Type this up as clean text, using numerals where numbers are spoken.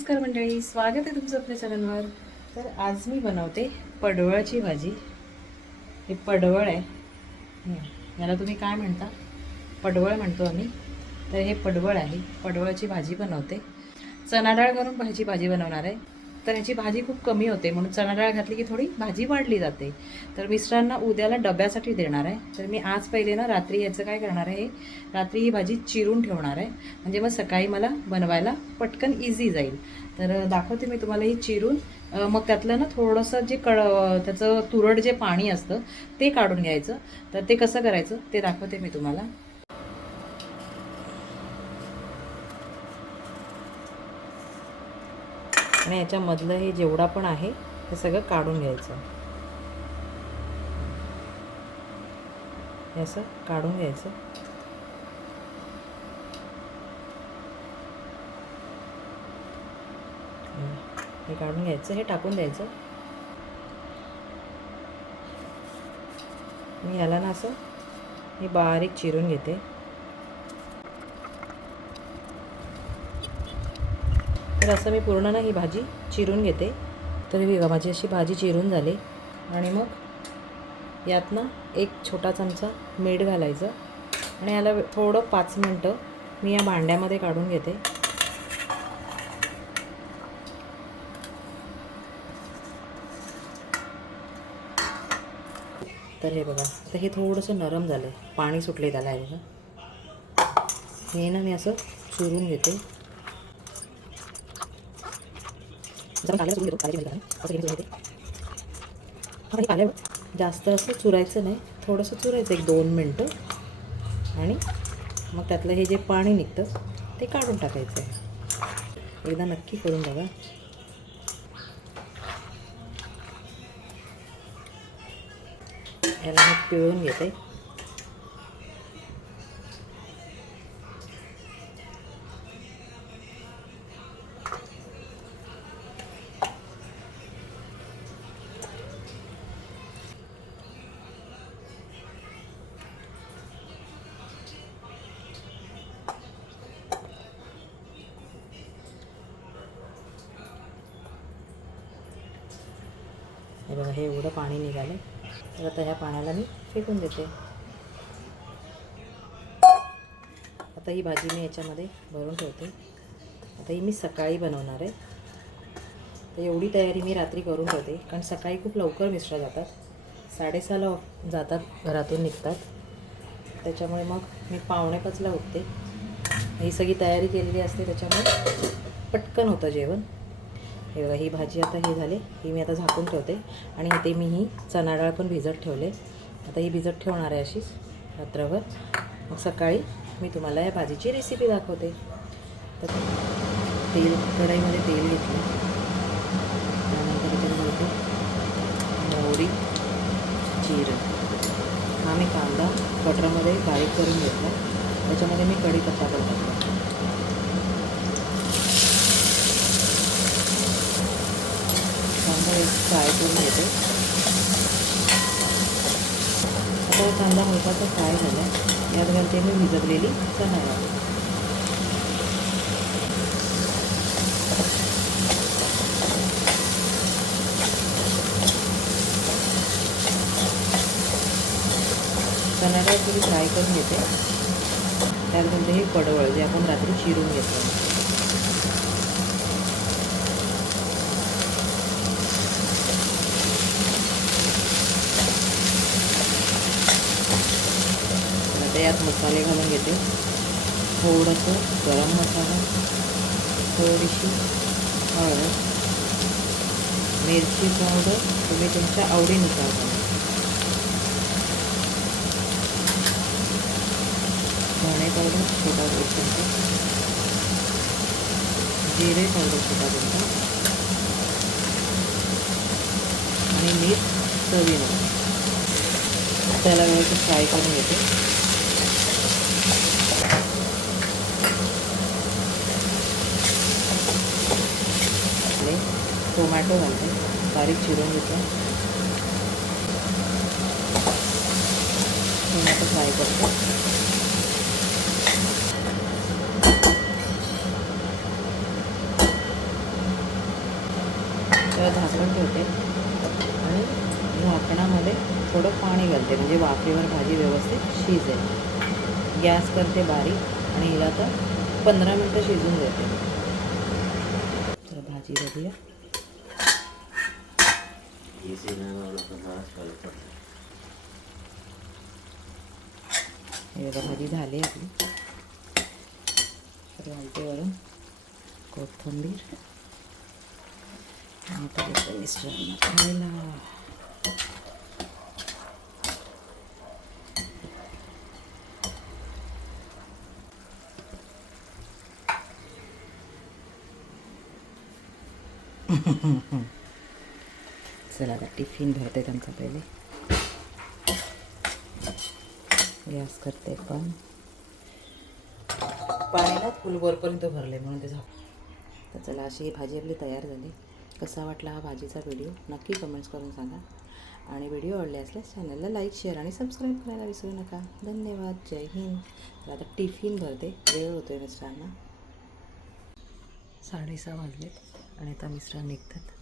नमस्कार मंडळी, स्वागत आहे तुमचं आपल्या चॅनलवर। तर आज मी बनवते पडवळाची भाजी। हे पडवळ आहे, याला तुम्ही काय म्हणता? पडवळ म्हणतो आम्ही। तर हे पडवळ आहे, पडवळाची भाजी बनवते। चणा डाळ घालून भाजी बनवणार आहे। तर याची भाजी खूप कमी होते, म्हणून चणा डाळ घातली की थोडी भाजी वाढली जाते। तर मिस्टरांना उद्याला डब्यासाठी देणार आहे। तर मी आज पहिले ना रात्री याचं काय करणार आहे, रात्री ही भाजी चिरून ठेवणार आहे, म्हणजे मग सकाळी मला बनवायला पटकन इझी जाईल। तर दाखवते मी तुम्हाला ही चिरून। मग त्यातलं ना थोडंसं जे त्याचं तुरट जे पाणी असतं ते काढून घ्यायचं। तर ते कसं करायचं ते दाखवते मी तुम्हाला। आणि याच्यामधलं हे जेवढा पण आहे ते सगळं काढून घ्यायचं। हे असं काढून घ्यायचं। हे काढून घ्यायचं, हे टाकून द्यायचं। मी याला ना असं मी बारीक चिरून घेते। तर असं मी पूर्ण ना ही भाजी चिरून घेते। तर बघा माझी अशी भाजी चिरून झाली। आणि मग यात ना एक छोटा चमचा मीठ घालायचं आणि याला थोडं 5 मिनटं मी या भांड्यामध्ये काढून घेते। तर हे बघा, आता हे थोडंसं नरम झालं, पाणी सुटले त्याला। हे बघा, हे ना मी असं चुरून घेते। जास्त असं चुरायचं नाही, थोडंसं चुरायचं 1-2 मिनटं। आणि मग त्यातलं हे जे पाणी निघतं ते काढून टाकायचं आहे। एकदा नक्की करून बघा। याला मी पिळून घेते। हे बघा, हे एवढं पाणी निघालं। तर आता ह्या पाण्याला मी फेकून देते। आता ही भाजी मी याच्यामध्ये भरून ठेवते। आता ही मी सकाळी बनवणार आहे। तर एवढी तयारी मी रात्री करून ठेवते, कारण सकाळी खूप लवकर मिस्टर जातात, 6:30ला जातात, घरातून निघतात। त्याच्यामुळे मग मी 4:45ला उठते। ही सगळी तयारी केलेली असते, त्याच्यामुळे पटकन होतं जेवण। हे बघा, ही भाजी आता हे झाले, ही मी आता झाकून ठेवते। आणि इथे मी ही चणा डाळ पण भिजत ठेवले। आता ही भिजत ठेवणार आहे अशीच रात्रभर। मग सकाळी मी तुम्हाला या भाजीची रेसिपी दाखवते। तर कढईमध्ये तेल घेतलं, त्यानंतर त्याच्यामध्ये मोहरी, जिरं, हा मी कांदा बटरमध्ये बारीक करून घेतला। त्याच्यामध्ये मी कढीपत्ता पण टाकला। कांदा एक फ्राय करून घेते। आता कांदा हलकासा फ्राय झाला, यात घालते मी भिजवलेली चणा डाळ। चणा डाळ थोडी फ्राय करून घेते। त्यात घालते हे पडवळ, जे आपण रात्री चिरून घेतलं। यात मसाले घालून घेते। थोडंसं गरम मसाला, थोडीशी हळद, मिरची पावडर तुम्ही तुमच्या आवडीनुसार घाला, धणे पावडर छोटा 1 चमचा, जिरे पावडर छोटा चमचा आणि मीठ चवीनुसार। त्याला व्यवस्थित फ्राय करून घेते। टोमॅटो घालते, बारीक चिरून घेते। टोमॅटो फ्राय करते। त्याच्यावर झाकण ठेवते आणि झाकणामध्ये थोडं पाणी घालते म्हणजे वाफेवर भाजी व्यवस्थित शिजेल. गॅस करते बारीक आणि हिला तर 15 मिनटं शिजून देते. तर भाजी बघूया. हे बघा भाजी झाली आपली. तर घालते वरून कोथिंबीर आणि आता देते मिस्टरांना खायला. चला आता टिफिन भरते त्यांचा पहिले. गॅस करते पण पाणी ना फुल वरपर्यंत भरले म्हणून ते झालं. तर चला अशी ही भाजी आपली तयार झाली. कसा वाटला हा भाजीचा व्हिडिओ नक्की कमेंट्स करून सांगा. आणि व्हिडिओ आवडले असल्यास चॅनलला लाईक शेअर आणि सबस्क्राईब करायला विसरू नका. धन्यवाद. जय हिंद. तर आता टिफिन भरते. वेळ होतो आहे मिस्टरांना. 6:30 वाजलेत आणि आता मिस्टर निघतात.